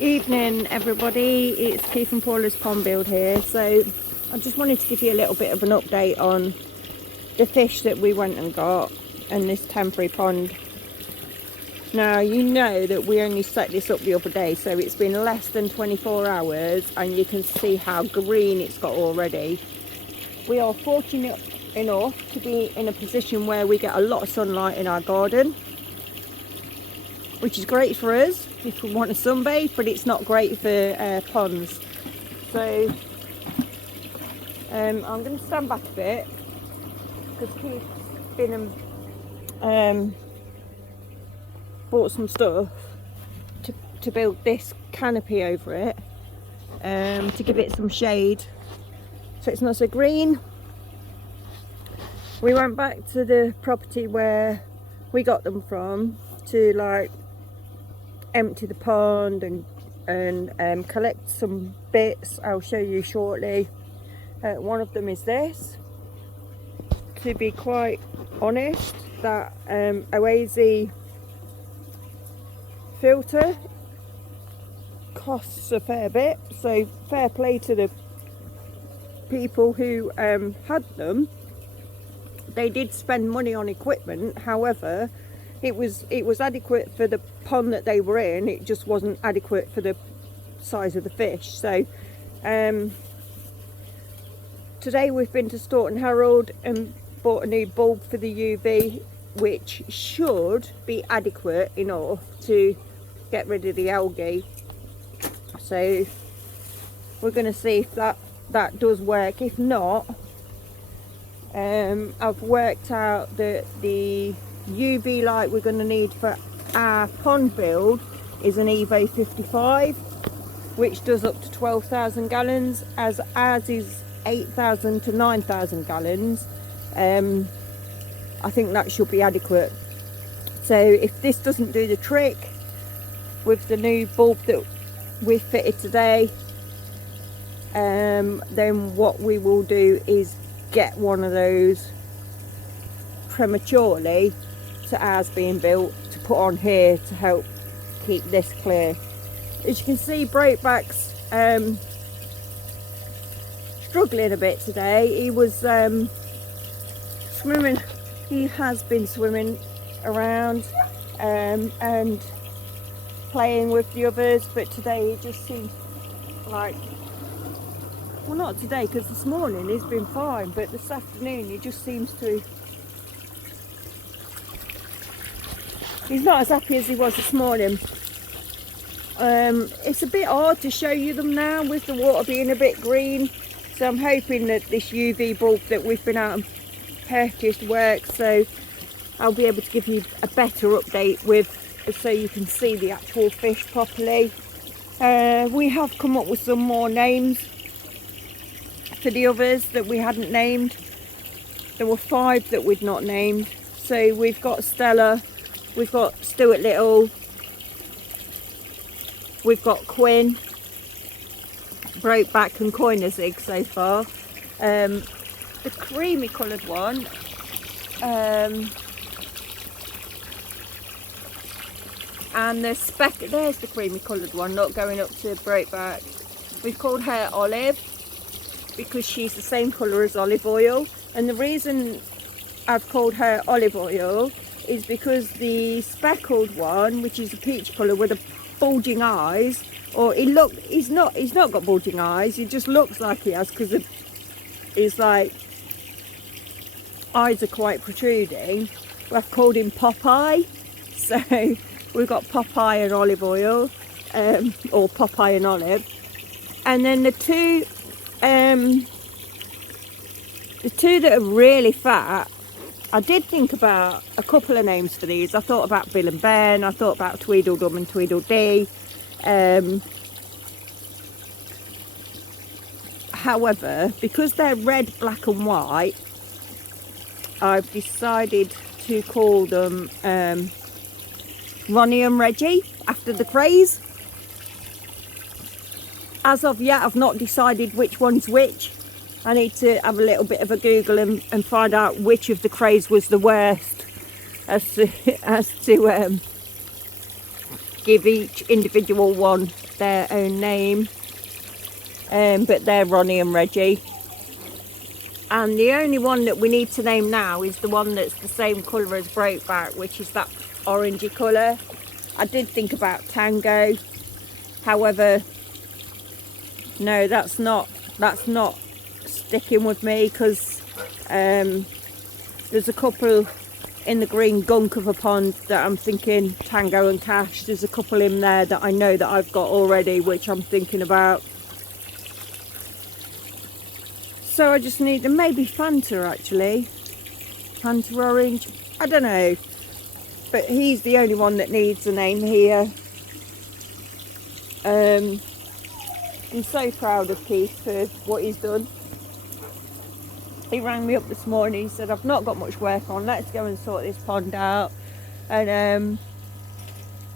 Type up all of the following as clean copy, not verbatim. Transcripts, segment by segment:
Evening everybody, it's Keith and Paula's pond build here. So I just wanted to give you a little bit of an update on the fish that we went and got and this temporary pond. Now you know that we only set this up the other day, so it's been less than 24 hours and you can see how green it's got already. We are fortunate enough to be in a position where we get a lot of sunlight in our garden, which is great for us if we want to sunbathe, but it's not great for ponds. So I'm going to stand back a bit because Keith's been and bought some stuff to build this canopy over it, to give it some shade so it's not so green. We went back to the property where we got them from to like empty the pond and collect some bits. I'll show you shortly. One of them is this. To be quite honest, that Oasis filter costs a fair bit, so fair play to the people who had them. They did spend money on equipment, however it was adequate for the pond that they were in. It just wasn't adequate for the size of the fish. So today we've been to Staunton Harold and bought a new bulb for the UV, which should be adequate enough to get rid of the algae. So we're going to see if that does work. If not, I've worked out that the UV light we're going to need for our pond build is an Evo 55, which does up to 12,000 gallons, as ours is 8,000 to 9,000 gallons. I think that should be adequate. So if this doesn't do the trick with the new bulb that we fitted today, then what we will do is get one of those prematurely to ours being built to put on here to help keep this clear. As you can see, Breakback's struggling a bit today. He was swimming, he has been swimming around and playing with the others, but today he just seems like, well, not today because this morning he's been fine, but this afternoon he just seems to, he's not as happy as he was this morning. It's a bit hard to show you them now with the water being a bit green, so I'm hoping that this UV bulb that we've been out and purchased works, so I'll be able to give you a better update so you can see the actual fish properly. We have come up with some more names for the others that we hadn't named. There were 5 that we'd not named. So we've got Stella, we've got Stuart Little, we've got Quinn, Breakback and Coinerzig so far. The creamy coloured one, and the speck, there's the creamy coloured one, not going up to Breakback. We've called her Olive because she's the same colour as Olive Oil, and the reason I've called her Olive Oil is because the speckled one, which is a peach colour with the bulging eyes, or he's not got bulging eyes, he just looks like he has because his like eyes are quite protruding. I've called him Popeye, so we've got Popeye and Olive Oil, or Popeye and Olive. And then the two that are really fat, I did think about a couple of names for these. I thought about Bill and Ben, I thought about Tweedledum and Tweedledee. However, because they're red, black and white, I've decided to call them Ronnie and Reggie, after the craze. As of yet, I've not decided which one's which. I need to have a little bit of a Google and find out which of the craze was the worst as to give each individual one their own name, but they're Ronnie and Reggie. And the only one that we need to name now is the one that's the same colour as Breakback, which is that orangey colour. I did think about Tango, however, no, that's not sticking with me, because there's a couple in the green gunk of a pond that I'm thinking Tango and Cash. There's a couple in there that I know that I've got already, which I'm thinking about. So I just need, and maybe Fanta actually. Fanta Orange, I don't know. But he's the only one that needs a name here. I'm so proud of Keith for what he's done. He rang me up this morning, he said, I've not got much work on, let's go and sort this pond out. And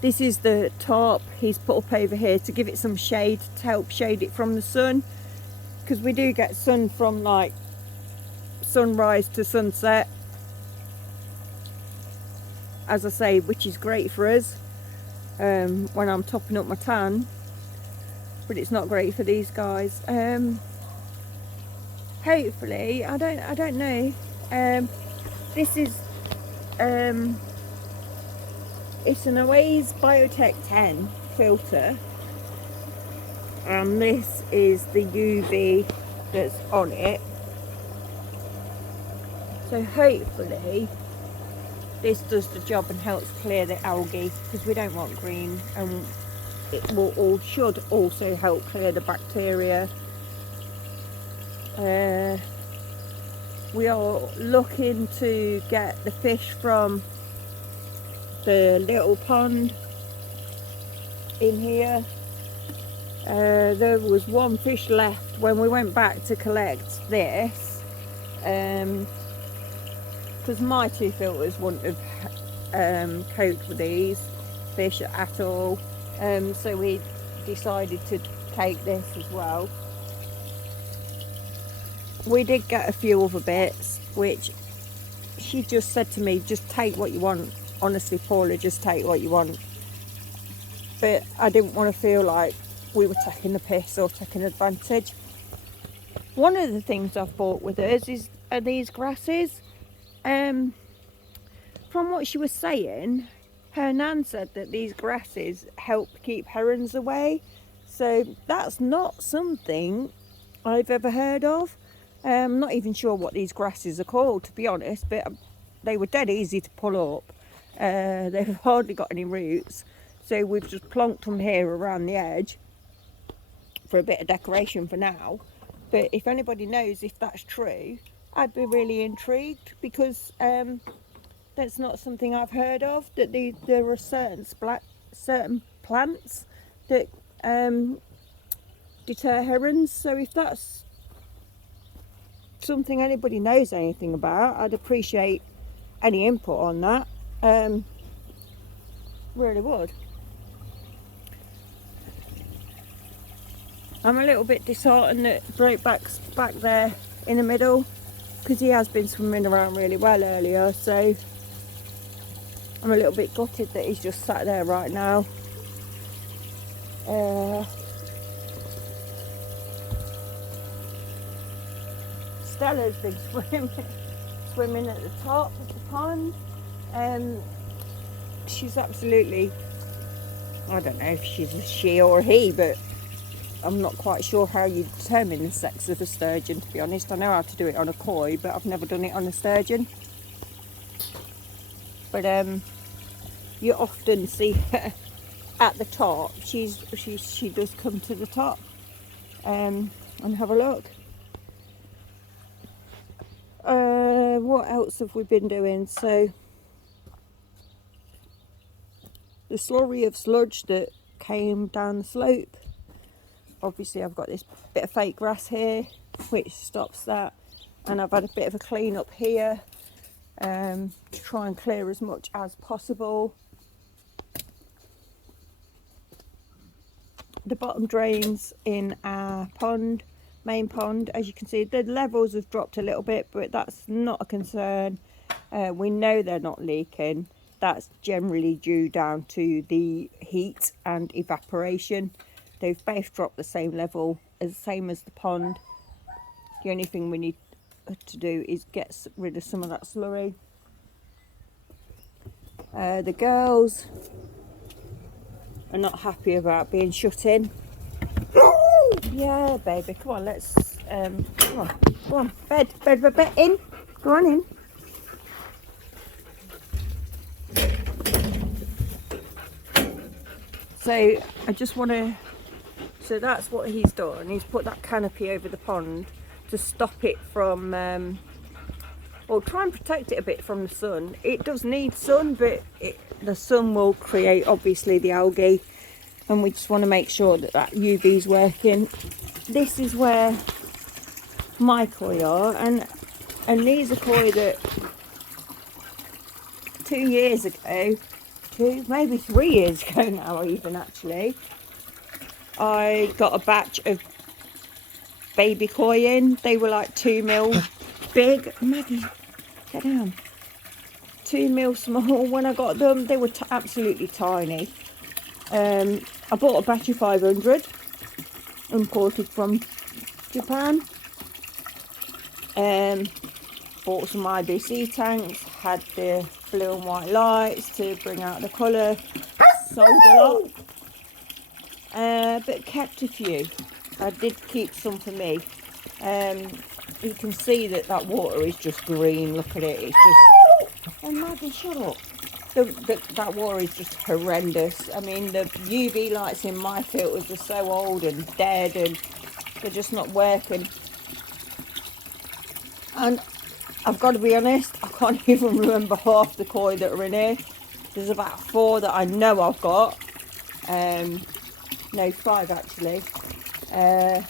this is the tarp he's put up over here to give it some shade, to help shade it from the sun. Because we do get sun from like sunrise to sunset, as I say, which is great for us when I'm topping up my tan, but it's not great for these guys. Hopefully, I don't know. This is it's an Oase Biotech 10 filter. And this is the UV that's on it. So hopefully this does the job and helps clear the algae, because we don't want green, and it will should also help clear the bacteria. We are looking to get the fish from the little pond in here. There was one fish left when we went back to collect this, because my two filters wouldn't have coped with these fish at all, so we decided to take this as well. We did get a few other bits, which she just said to me, just take what you want. Honestly, Paula, just take what you want. But I didn't want to feel like we were taking the piss or taking advantage. One of the things I've bought with us are these grasses. From what she was saying, her nan said that these grasses help keep herons away. So that's not something I've ever heard of. I'm not even sure what these grasses are called, to be honest, but they were dead easy to pull up. They've hardly got any roots, so we've just plonked them here around the edge for a bit of decoration for now. But if anybody knows if that's true, I'd be really intrigued, because that's not something I've heard of, that there are certain plants that deter herons. So if that's something anybody knows anything about, I'd appreciate any input on that. Really would. I'm a little bit disheartened that Breakback's back there in the middle, because he has been swimming around really well earlier, so I'm a little bit gutted that he's just sat there right now. Stella's been swimming at the top of the pond. She's absolutely, I don't know if she's a she or a he, but I'm not quite sure how you determine the sex of a sturgeon, to be honest. I know how to do it on a koi, but I've never done it on a sturgeon. But you often see her at the top. She does come to the top and have a look. What else have we been doing? So the slurry of sludge that came down the slope, obviously I've got this bit of fake grass here which stops that, and I've had a bit of a clean up here to try and clear as much as possible. The bottom drains in our pond, main pond, as you can see, the levels have dropped a little bit, but that's not a concern. We know they're not leaking. that's generally due down to the heat and evaporation. They've both dropped the same level, same as the pond. The only thing we need to do is get rid of some of that slurry. The girls are not happy about being shut in. Yeah, baby, come on, let's come on, bed, in, go on in. So I just want to, so that's what he's done. He's put that canopy over the pond to stop it from, or try and protect it a bit from the sun. It does need sun, but the sun will create obviously the algae, and we just want to make sure that that UV's working. This is where my koi are, and these are koi that 2 years ago, maybe 3 years ago now even actually, I got a batch of baby koi in. They were like 2 mil big. Maggie, get down. 2 mil small. When I got them, they were absolutely tiny. I bought a batch of 500 imported from Japan. Bought some IBC tanks, had the blue and white lights to bring out the colour, sold a lot, but kept a few. I did keep some for me. You can see that water is just green. Look at it, it's just, oh Maggie, shut up. That water is just horrendous. I mean, the UV lights in my filters are so old and dead, and they're just not working. And I've got to be honest, I can't even remember half the koi that are in here. There's about 4 that I know I've got. No, 5 actually. And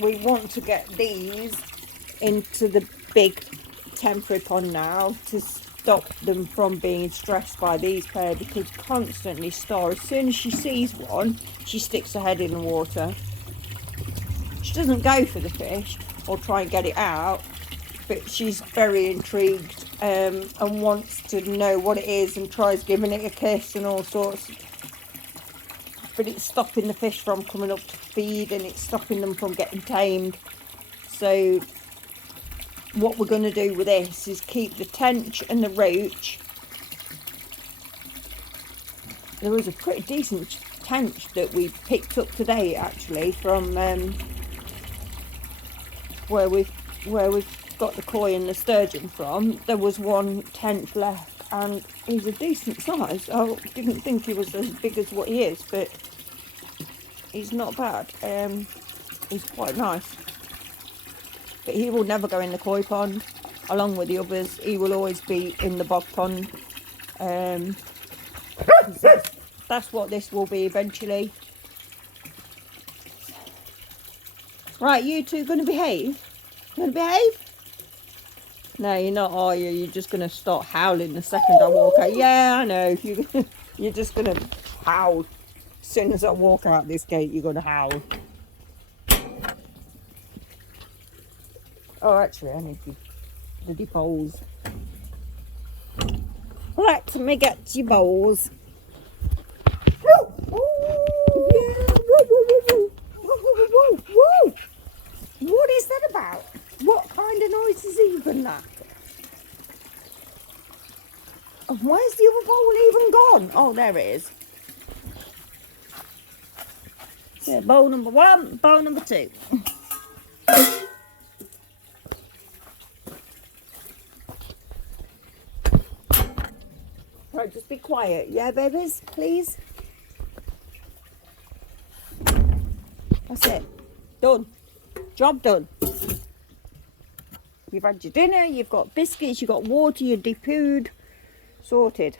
we want to get these into the big temporary pond now to stop them from being stressed by these pair, because constantly Star, as soon as she sees one, she sticks her head in the water. She doesn't go for the fish or try and get it out, but she's very intrigued and wants to know what it is and tries giving it a kiss and all sorts. But it's stopping the fish from coming up to feed, and it's stopping them from getting tamed. So what we're going to do with this is keep the tench and the roach. There was a pretty decent tench that we picked up today actually from where we've got the koi and the sturgeon from. There was one tench left, and he's a decent size. I didn't think he was as big as what he is, but he's not bad. He's quite nice. But he will never go in the koi pond along with the others. He will always be in the bog pond. That's what this will be eventually. Right, you two going to behave? Going to behave? No, you're not, are you? You're just going to start howling the second I walk out. Yeah, I know. You're just going to howl. As soon as I walk out this gate, you're going to howl. Oh, actually, I need the bowls. Let me get your bowls. Whoa! Oh, yeah. Whoa, whoa, whoa, whoa. Whoa, whoa, whoa, whoa. What is that about? What kind of noise is even that? And where's the other bowl even gone? Oh, there it is. Yeah, bowl number 1, bowl number 2. Right, just be quiet. Yeah, babies, please. That's it. Done. Job done. You've had your dinner, you've got biscuits, you've got water, you're depooed. Sorted.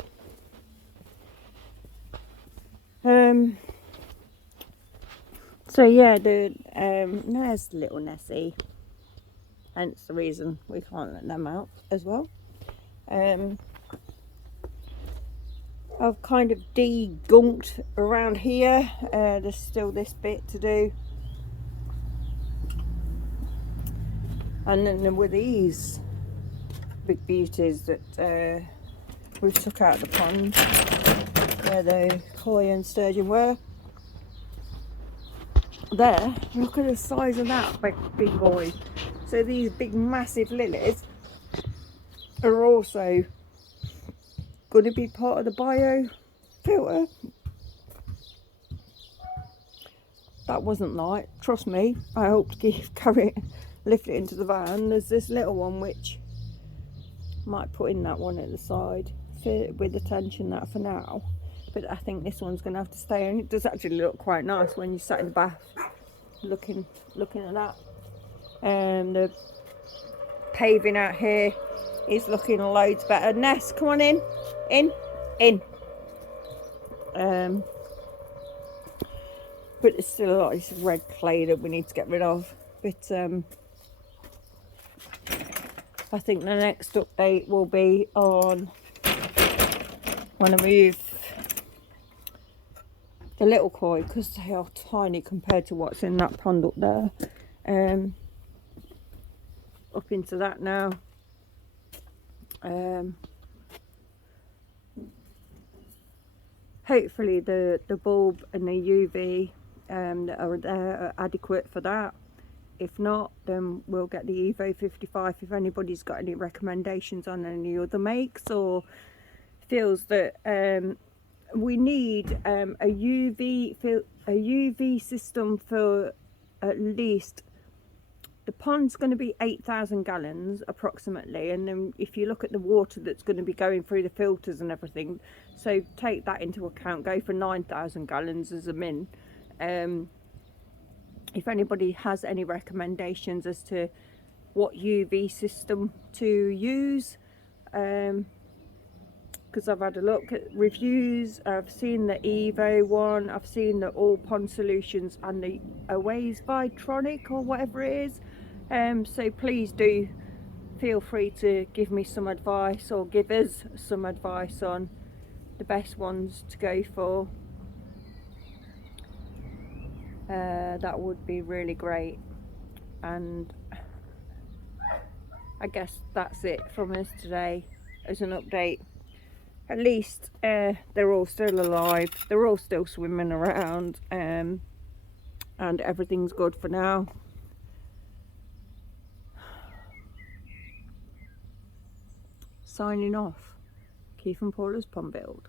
So yeah, there's little Nessie. Hence the reason we can't let them out as well. I've kind of de-gunked around here. There's still this bit to do. And then with these big beauties that we've took out of the pond where the koi and sturgeon were. There, look at the size of that big boy. So these big massive lilies are also going to be part of the bio filter. That wasn't light, trust me. I hope to lift it into the van. There's this little one which might put in that one at the side with attention that for now, but I think this one's going to have to stay, and it does actually look quite nice when you sat in the bath looking at that. The paving out here is looking loads better. Ness, come on in. But there's still a lot of this red clay that we need to get rid of. But I think the next update will be on when I move the little koi, because they are tiny compared to what's in that pond up there. Up into that now. Hopefully the bulb and the UV that are there are adequate for that. If not, then we'll get the Evo 55. If anybody's got any recommendations on any other makes, or feels that we need a UV system for at least, the pond's going to be 8,000 gallons approximately, and then if you look at the water that's going to be going through the filters and everything, so take that into account, go for 9,000 gallons as a min. If anybody has any recommendations as to what UV system to use, because I've had a look at reviews, I've seen the Evo one, I've seen the All Pond Solutions and the Aways Vitronic or whatever it is. So please do feel free to give me some advice, or give us some advice on the best ones to go for. That would be really great. And I guess that's it from us today as an update. At least they're all still alive, they're all still swimming around, and everything's good for now. Signing off. Keith and Paula's Pond Build.